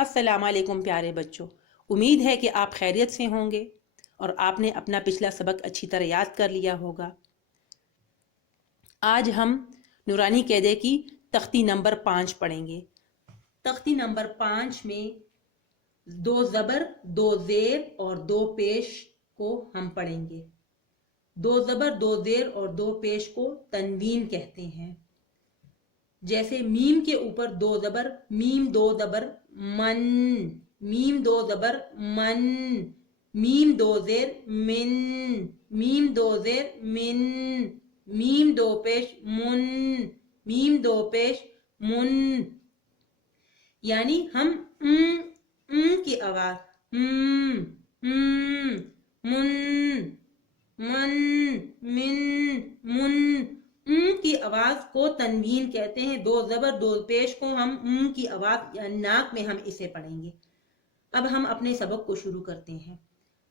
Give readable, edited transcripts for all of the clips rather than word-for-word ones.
السلام علیکم پیارے بچوں، امید ہے کہ آپ خیریت سے ہوں گے اور آپ نے اپنا پچھلا سبق اچھی طرح یاد کر لیا ہوگا۔ آج ہم نورانی قاعدے کی تختی نمبر 5 پڑھیں گے۔ تختی نمبر 5 میں 2 زبر، 2 زیر اور 2 پیش کو ہم پڑھیں گے۔ 2 زبر، 2 زیر اور 2 پیش کو تنوین کہتے ہیں۔ جیسے میم کے اوپر 2 زبر، میم 2 زبر من، میم 2 زبر من، میم 2 زیر من، میم 2 زیر من، میم 2 پیش من، میم 2 پیش من، یعنی ہم کی آواز من، من، من، من کی آواز کو تنوین کہتے ہیں۔ 2 زبر 2 پیش کو ہم کی آواز یا ناک میں ہم اسے پڑھیں گے۔ اب ہم اپنے سبق کو شروع کرتے ہیں۔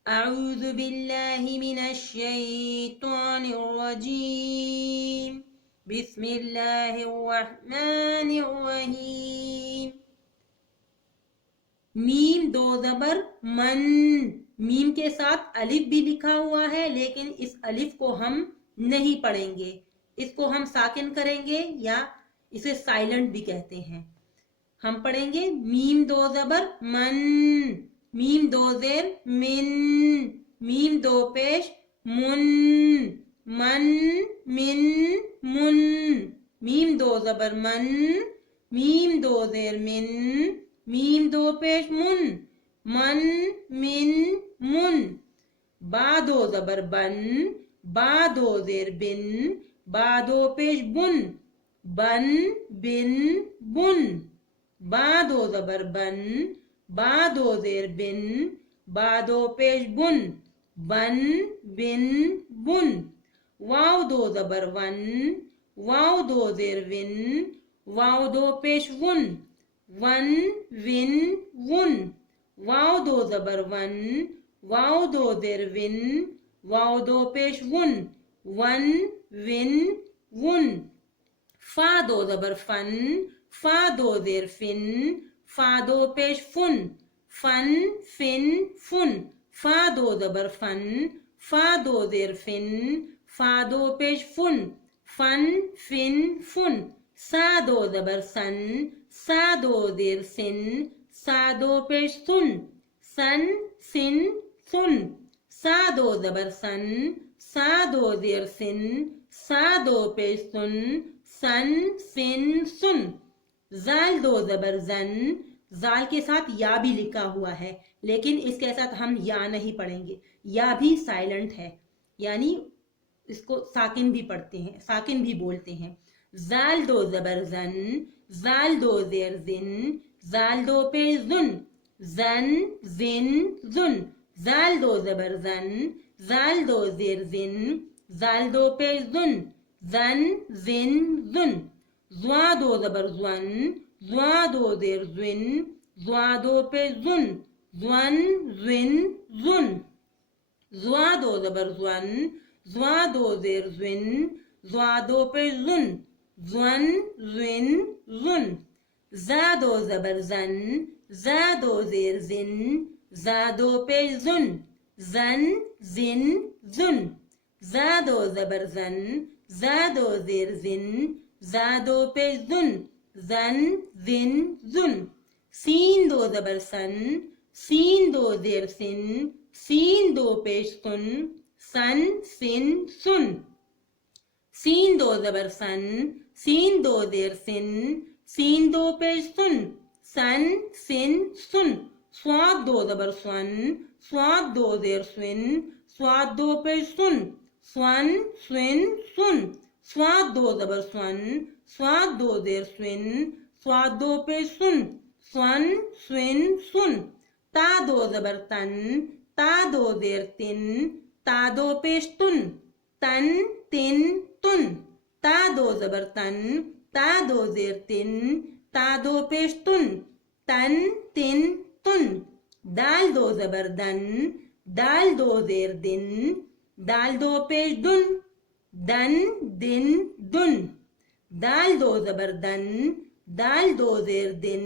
اعوذ باللہ من الشیطان الرجیم، بسم اللہ الرحمن الرحیم۔ میم 2 زبر من، میم کے ساتھ الف بھی لکھا ہوا ہے لیکن اس الف کو ہم نہیں پڑھیں گے، اس کو ہم ساکن کریں گے یا اسے سائلنٹ بھی کہتے ہیں۔ ہم پڑھیں گے میم 2 زبر من، میم 2 زیر من، میم 2 پیش من، من، من، من، میم 2 زبر من، میم 2 زیر من، میم 2 پیش من، من، من، من۔ با 2 زبر بن، با 2 زیر بن، با 2 پیش بن، بن، بن، بن۔ با 2 زبر بن، با 2 زیر بن، با 2 پیش بن، بن، بن، بن۔ واو 2 زبر ون، واو 2 زیر ون، واو 2 پیش ون، ون، ون، ون۔ واو 2 زبر ون، واو 2 زیر ون، واو 2 پیش ون، ون، ون، ون۔ فا 2 زبر فن، فا 2 زیر فن، فا 2 پیش فن، فن، فن، فن۔ فا 2 زبر فن، فا 2 زیر فن، فا 2 پیش فن، فن، فن، فن۔ سا 2 زبر سن، سا 2 زیر سن، سا 2 پیش سن، سن، سن، سن۔ سا 2 زبر سن، سا 2 زیر سن، سا 2 پیش سن، سن، سن، سن۔ زال 2 زبر زن، زال کے ساتھ یا بھی لکھا ہوا ہے لیکن اس کے ساتھ ہم یا نہیں پڑھیں گے، یا بھی سائلنٹ ہے یعنی اس کو ساکن بھی پڑھتے ہیں، ساکن بھی بولتے ہیں۔ زال 2 زبر زن، زال 2 زیر زن، زال 2 پیش زن، زن، زن، زن۔ زال 2 زبر زن، زال 2 زیر زن، زال 2 پیش زن، زن، زن، زن۔ زوا 2 زبر زون، زوا 2 زیر زن، زوا 2 پیش زن، زون، زن، زن۔ زوا 2 زبر زون، زوا 2 زیر زن، زوا 2 پیش زن، زون، زن، زن۔ زا 2 زبر زن، زا 2 زیر زن، زا 2 پیش زن، زن، زن، زن۔ زا 2 زبر زن، زا 2 زیر زن، زا 2 پیش زن، زن، زن، زن۔ سین 2 زبر سن، سین 2 زیر سن، سین 2 پیش سن، سن، سن، سن۔ سین 2 زبر سن، سین 2 زیر سن، سین 2 پیش سن، سن، سن، سن۔ صاد 2 زبر سن، صاد 2 زیر سن، صاد 2 پیش سن، سن، سن، سن۔ صاد 2 زبر سن، صاد 2 زیر سن، صاد 2 پیش سن، سن، سن، سن۔ تا 2 زبر تن، تا 2 زیر تن، تا 2 پیش تن، تن، تن، تن۔ تا 2 زبر تن، تا 2 زیر تن، تا 2 پیش تن، تن، تن، تن۔ دال 2 زبر دن، دال 2 زیر دن، دال 2 پیش دن، دن، دن، دن۔ دال 2 زبر دن، دال 2 زیر دن،